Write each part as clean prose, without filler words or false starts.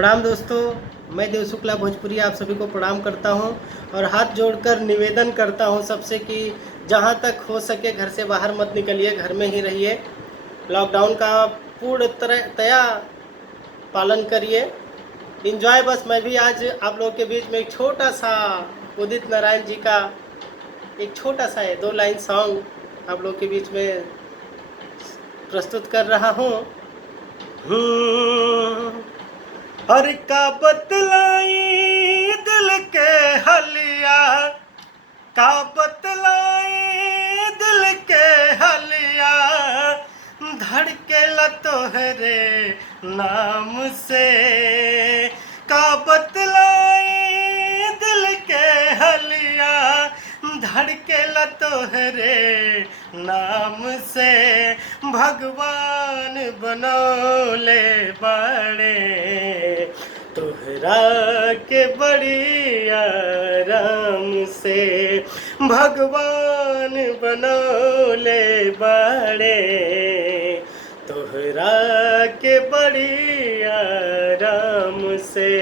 प्रणाम दोस्तों, मैं देव शुक्ला भोजपुरी आप सभी को प्रणाम करता हूं और हाथ जोड़कर निवेदन करता हूं सबसे कि जहां तक हो सके घर से बाहर मत निकलिए, घर में ही रहिए। लॉकडाउन का पूर्ण तया पालन करिए। इंजॉय। बस मैं भी आज आप लोगों के बीच में एक छोटा सा उदित नारायण जी का एक छोटा सा है 2 लाइन सॉन्ग आप लोगों के बीच में प्रस्तुत कर रहा हूँ। हर का बतलाई दिल के हलिया, का बतलाई दिल के हलिया, धड़केला तोहरे नाम से। का बतलाई दिल के हलिया, धड़केला तोहरे नाम से। भगवान बनौले बाड़े तोहरा के बड़ी आराम से। भगवान बनौले बाड़े तोहरा के बड़ी आराम से।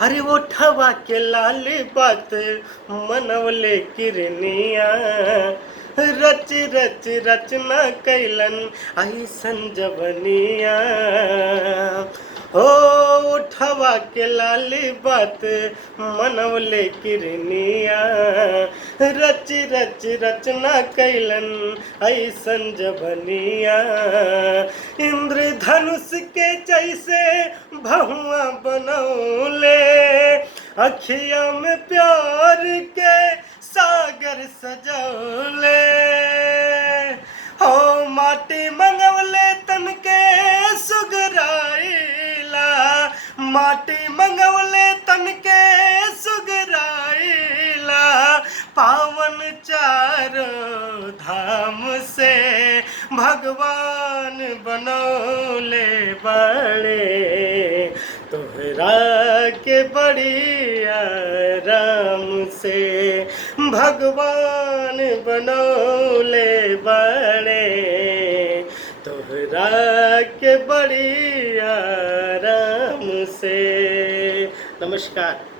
अरे वो ठवा के लाल बात मनवले किरनिया, रच रच रचना कैलन ऐसन जवनिया। ओ उठवा के लाली बात मनवले किरनिया, रच रच रचना कैलन ऐसन जवनिया। इंद्रधनुष के जैसे भहुआ बनौले, अखिया में प्यार के सागर सजौले। हो माटी मंगवले तन के सुगराइला, माटी मंगवले तन के सुगराइला। पावन चारों धाम से भगवान बनौले बड़े तोहरा के बड़ी आराम से। भगवान बनौले बड़े तोहरा के बड़ी आराम से। नमस्कार।